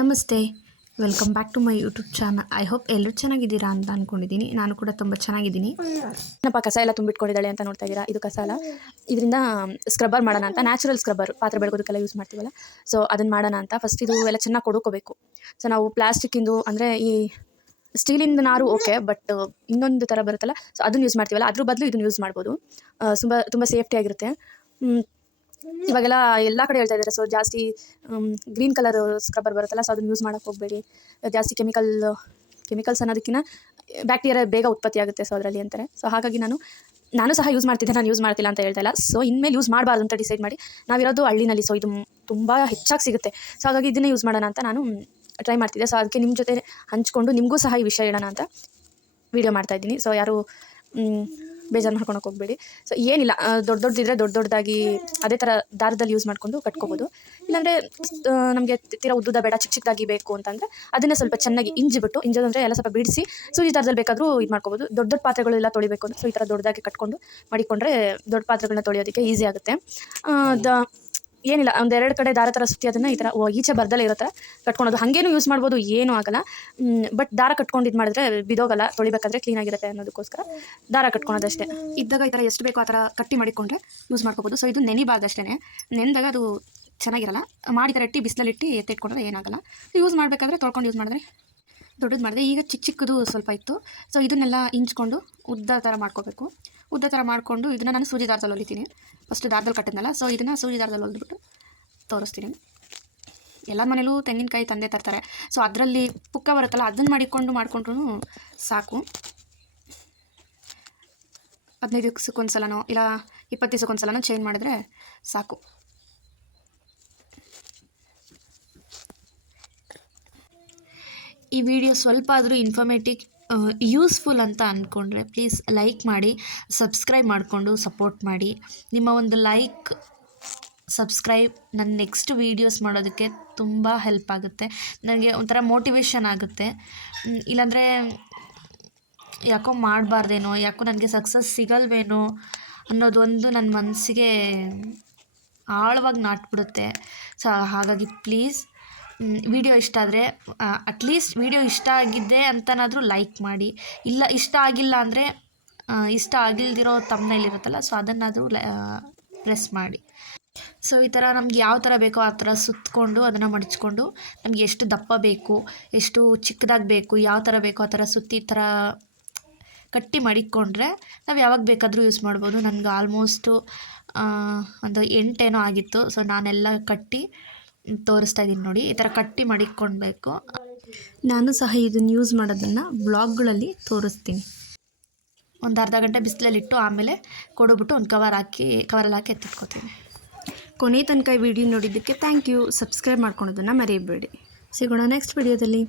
ನಮಸ್ತೆ, welcome back to my YouTube channel. I hope ಎಲ್ಲರೂ ಚೆನ್ನಾಗಿದ್ದೀರಾ ಅಂತ ಅಂದ್ಕೊಂಡಿದ್ದೀನಿ. ನಾನು ಕೂಡ ತುಂಬ ಚೆನ್ನಾಗಿದ್ದೀನಿ. ಏನಪ್ಪ ಕಸ ಎಲ್ಲ ತುಂಬಿಟ್ಕೊಂಡಿದ್ದಾಳೆ ಅಂತ ನೋಡ್ತಾ ಇದ್ದೀರಾ. ಇದು ಕಸ ಅಲ್ಲ, ಇದರಿಂದ ಸ್ಕ್ರಬ್ಬರ್ ಮಾಡೋಣ ಅಂತ. ನ್ಯಾಚುರಲ್ ಸ್ಕ್ರಬ್ಬರ್, ಪಾತ್ರೆ ಬೆಳಗೋದಕ್ಕೆಲ್ಲ ಯೂಸ್ ಮಾಡ್ತೀವಲ್ಲ, ಸೊ ಅದನ್ನು ಮಾಡೋಣ ಅಂತ. ಫಸ್ಟ್ ಇದು ಎಲ್ಲ ಚೆನ್ನಾಗಿ ಕೊಡ್ಕೋಬೇಕು. ಸೊ ನಾವು ಪ್ಲಾಸ್ಟಿಕ್ಕಿಂದು ಅಂದರೆ ಈ ಸ್ಟೀಲಿಂದ ನಾರು ಓಕೆ, ಬಟ್ ಇನ್ನೊಂದು ಥರ ಬರುತ್ತಲ್ಲ, ಸೊ ಅದನ್ನು ಯೂಸ್ ಮಾಡ್ತೀವಲ್ಲ, ಅದ್ರ ಬದಲು ಇದನ್ನು ಯೂಸ್ ಮಾಡ್ಬೋದು. ತುಂಬ ಸೇಫ್ಟಿಯಾಗಿರುತ್ತೆ. ಇವಾಗೆಲ್ಲ ಎಲ್ಲ ಕಡೆ ಹೇಳ್ತಾ ಇದ್ದಾರೆ, ಸೊ ಜಾಸ್ತಿ ಗ್ರೀನ್ ಕಲರ್ ಸ್ಕ್ರಬ್ಬರ್ ಬರುತ್ತಲ್ಲ, ಸೊ ಅದನ್ನು ಯೂಸ್ ಮಾಡೋಕ್ಕೆ ಹೋಗಬೇಡಿ. ಜಾಸ್ತಿ ಕೆಮಿಕಲ್ಸ್ ಅನ್ನೋದಕ್ಕಿಂತ ಬ್ಯಾಕ್ಟೀರಿಯಾ ಬೇಗ ಉತ್ಪತ್ತಿ ಆಗುತ್ತೆ, ಸೊ ಅದರಲ್ಲಿ ಅಂತಾರೆ. ಸೊ ಹಾಗಾಗಿ ನಾನು ಸಹ ಯೂಸ್ ಮಾಡ್ತಿದ್ದೆ, ನಾನು ಯೂಸ್ ಮಾಡ್ತಿಲ್ಲ ಅಂತ ಹೇಳ್ತಾ ಇಲ್ಲ. ಸೊ ಇನ್ಮೇಲೆ ಯೂಸ್ ಮಾಡಬಾರ್ದು ಅಂತ ಡಿಸೈಡ್ ಮಾಡಿ, ನಾವಿರೋದು ಹಳ್ಳಿನಲ್ಲಿ, ಸೊ ಇದು ತುಂಬ ಹೆಚ್ಚಾಗಿ ಸಿಗುತ್ತೆ. ಸೊ ಹಾಗಾಗಿ ಇದನ್ನೇ ಯೂಸ್ ಮಾಡೋಣ ಅಂತ ನಾನು ಟ್ರೈ ಮಾಡ್ತಿದ್ದೆ. ಸೊ ಅದಕ್ಕೆ ನಿಮ್ಮ ಜೊತೆ ಹಂಚ್ಕೊಂಡು ನಿಮಗೂ ಸಹ ಈ ವಿಷಯ ಹೇಳೋಣ ಅಂತ ವೀಡಿಯೋ ಮಾಡ್ತಾಯಿದ್ದೀನಿ. ಸೊ ಯಾರು ಬೇಜಾರು ಮಾಡ್ಕೊಳಕ್ಕೆ ಹೋಗಬೇಡಿ. ಸೊ ಏನಿಲ್ಲ, ದೊಡ್ಡದಿದ್ದರೆ ದೊಡ್ಡದಾಗಿ ಅದೇ ಥರ ದಾರದಲ್ಲಿ ಯೂಸ್ ಮಾಡಿಕೊಂಡು ಕಟ್ಕೋಬೋದು. ಇಲ್ಲಾಂದರೆ ನಮಗೆ ತೀರಾ ಉದ್ದುದ ಬೇಡ, ಚಿಕ್ಕದಾಗಿ ಬೇಕು ಅಂತಂದರೆ ಅದನ್ನು ಸ್ವಲ್ಪ ಚೆನ್ನಾಗಿ ಇಂಜೋದಂದರೆ ಎಲ್ಲ ಸ್ವಲ್ಪ ಬಿಡಿಸಿ ಸೂಜಿ ದಾರದಲ್ಲಿ ಬೇಕಾದರೂ ಇದು ಮಾಡ್ಕೋಬೋದು. ದೊಡ್ಡ ಪಾತ್ರೆಗಳೆಲ್ಲ ತೊಳಿಬೇಕು ಅಂದರೆ, ಸೊ ಈ ಥರ ದೊಡ್ಡದಾಗಿ ಕಟ್ಕೊಂಡು ಮಾಡಿಕೊಂಡ್ರೆ ದೊಡ್ಡ ಪಾತ್ರೆಗಳನ್ನ ತೊಳೆಯೋದಕ್ಕೆ ಈಸಿ ಆಗುತ್ತೆ. ಏನಿಲ್ಲ, ಒಂದೆರಡು ಕಡೆ ದಾರ ಥರ ಸುತ್ತಿ ಅದನ್ನು ಈ ಥರ ಈಚೆ ಬರ್ದಲ್ಲೇ ಇರೋ ಥರ ಕಟ್ಕೊಳೋದು. ಹಾಗೇನೂ ಯೂಸ್ ಮಾಡ್ಬೋದು, ಏನೂ ಆಗಲ್ಲ. ಬಟ್ ದಾರ ಕಟ್ಕೊಂಡು ಇದು ಮಾಡಿದ್ರೆ ಬಿದೋಗಲ್ಲ, ತೊಳಿಬೇಕಾದ್ರೆ ಕ್ಲೀನಾಗಿರುತ್ತೆ ಅನ್ನೋದಕ್ಕೋಸ್ಕರ ದಾರ ಕಟ್ಕೊಳೋದಷ್ಟೇ. ಇದ್ದಾಗ ಈ ಥರ ಎಷ್ಟು ಬೇಕೋ ಆ ಥರ ಕಟ್ಟಿ ಮಾಡಿಕೊಂಡ್ರೆ ಯೂಸ್ ಮಾಡ್ಕೋಬೋದು. ಸೊ ಇದು ನೆನಿಬಾರ್ದು ಅಷ್ಟೇ, ನೆನೆದಾಗ ಅದು ಚೆನ್ನಾಗಿರಲ್ಲ. ಮಾಡಿ ಥರ ಇಟ್ಟು ಬಿಸಿಲಲ್ಲಿಟ್ಟು ಎತ್ತಿಟ್ಕೊಂಡ್ರೆ ಏನಾಗಲ್ಲ. ಯೂಸ್ ಮಾಡಬೇಕಾದ್ರೆ ತೊಳ್ಕೊಂಡು ಯೂಸ್ ಮಾಡಿದ್ರೆ ದೊಡ್ಡದು ಮಾಡಿದೆ. ಈಗ ಚಿಕ್ಕದು ಸ್ವಲ್ಪ ಇತ್ತು, ಸೊ ಇದನ್ನೆಲ್ಲ ಇಂಚ್ಕೊಂಡು ಉದ್ದ ಥರ ಮಾಡ್ಕೋಬೇಕು. ಉದ್ದ ಥರ ಮಾಡಿಕೊಂಡು ಇದನ್ನು ನಾನು ಸೂಜಿ ದಾರದಲ್ಲಿ ಹೊಲಿತೀನಿ. ಫಸ್ಟ್ ದಾರದಲ್ಲಿ ಕಟ್ಟಿದ್ನಲ್ಲ, ಸೊ ಇದನ್ನು ಸೂಜಿ ದಾರದಲ್ಲಿ ಹೊಲಿದ್ಬಿಟ್ಟು ತೋರಿಸ್ತೀನಿ. ಎಲ್ಲರ ಮನೇಲೂ ತೆಂಗಿನಕಾಯಿ ತಂದೆ ತರ್ತಾರೆ, ಸೊ ಅದರಲ್ಲಿ ಪುಕ್ಕ ಬರುತ್ತಲ್ಲ, ಅದನ್ನು ಮಾಡಿಕೊಂಡ್ರೂ ಸಾಕು. 15 ದಿವಸಕ್ಕೊಂದ್ಸಲನೋ ಇಲ್ಲ 20 ದಿವಸಕ್ಕೊಂದ್ಸಲನೋ ಚೇಂಜ್ ಮಾಡಿದ್ರೆ ಸಾಕು. ಈ ವಿಡಿಯೋ ಸ್ವಲ್ಪ ಆದರೂ ಯೂಸ್ಫುಲ್ ಅಂತ ಅಂದ್ಕೊಂಡ್ರೆ ಪ್ಲೀಸ್ ಲೈಕ್ ಮಾಡಿ, ಸಬ್ಸ್ಕ್ರೈಬ್ ಮಾಡಿಕೊಂಡು ಸಪೋರ್ಟ್ ಮಾಡಿ. ನಿಮ್ಮ ಒಂದು ಲೈಕ್, ಸಬ್ಸ್ಕ್ರೈಬ್ ನನ್ನ ನೆಕ್ಸ್ಟ್ ವೀಡಿಯೋಸ್ ಮಾಡೋದಕ್ಕೆ ತುಂಬ ಹೆಲ್ಪ್ ಆಗುತ್ತೆ. ನನಗೆ ಒಂಥರ ಮೋಟಿವೇಶನ್ ಆಗುತ್ತೆ. ಇಲ್ಲಾಂದರೆ ಯಾಕೋ ಮಾಡಬಾರ್ದೇನೋ, ಯಾಕೋ ನನಗೆ ಸಕ್ಸಸ್ ಸಿಗಲ್ವೇನೋ ಅನ್ನೋದೊಂದು ನನ್ನ ಮನಸ್ಸಿಗೆ ಆಳವಾಗಿ ನಾಟ್ಬಿಡುತ್ತೆ. ಸೊ ಹಾಗಾಗಿ ಪ್ಲೀಸ್ ವಿಡಿಯೋ ಇಷ್ಟ ಆದರೆ ಅಟ್ಲೀಸ್ಟ್ ವಿಡಿಯೋ ಇಷ್ಟ ಆಗಿದ್ದೆ ಅಂತನಾದರೂ ಲೈಕ್ ಮಾಡಿ. ಇಲ್ಲ ಇಷ್ಟ ಆಗಿಲ್ಲ ಅಂದರೆ ಇಷ್ಟ ಆಗಿಲ್ದಿರೋ ತಮ್ನೈಲ್ ಇರುತ್ತಲ್ಲ, ಸೊ ಅದನ್ನಾದರೂ ಪ್ರೆಸ್ ಮಾಡಿ. ಸೊ ಈ ಥರ ನಮ್ಗೆ ಯಾವ ಥರ ಬೇಕೋ ಆ ಥರ ಸುತ್ತಕೊಂಡು ಅದನ್ನು ಮಡಚ್ಕೊಂಡು, ನಮಗೆ ಎಷ್ಟು ದಪ್ಪ ಬೇಕು, ಎಷ್ಟು ಚಿಕ್ಕದಾಗಿ ಬೇಕು, ಯಾವ ಥರ ಬೇಕೋ ಆ ಥರ ಸುತ್ತಿ ಈ ಥರ ಕಟ್ಟಿ ಮಡಿಕೊಂಡ್ರೆ ನಾವು ಯಾವಾಗ ಬೇಕಾದರೂ ಯೂಸ್ ಮಾಡ್ಬೋದು. ನನಗೆ ಆಲ್ಮೋಸ್ಟು ಒಂದು 8 ಏನೋ ಆಗಿತ್ತು. ಸೊ ನಾನೆಲ್ಲ ಕಟ್ಟಿ ತೋರಿಸ್ತಾ ಇದ್ದೀನಿ ನೋಡಿ. ಈ ಥರ ಕಟ್ಟಿ ಮಡಿಕ್ಕೊಳ್ಬೇಕು. ನಾನು ಸಹ ಇದನ್ನು ಯೂಸ್ ಮಾಡೋದನ್ನು ವ್ಲಾಗ್ಗಳಲ್ಲಿ ತೋರಿಸ್ತೀನಿ. ಒಂದು ಅರ್ಧ ಗಂಟೆ ಬಿಸಿಲಲ್ಲಿಟ್ಟು ಆಮೇಲೆ ಕೊಡೋಬಿಟ್ಟು ಒಂದು ಕವರಲ್ಲಿ ಹಾಕಿ ಎತ್ತಿಟ್ಕೊತೀನಿ. ಕೊನೆ ತನಕ ವಿಡಿಯೋ ನೋಡಿದ್ದಕ್ಕೆ ಥ್ಯಾಂಕ್ ಯು. ಸಬ್ಸ್ಕ್ರೈಬ್ ಮಾಡ್ಕೊಳೋದನ್ನು ಮರೆಯಬೇಡಿ. ಸಿಗೋಣ ನೆಕ್ಸ್ಟ್ ವಿಡಿಯೋದಲ್ಲಿ.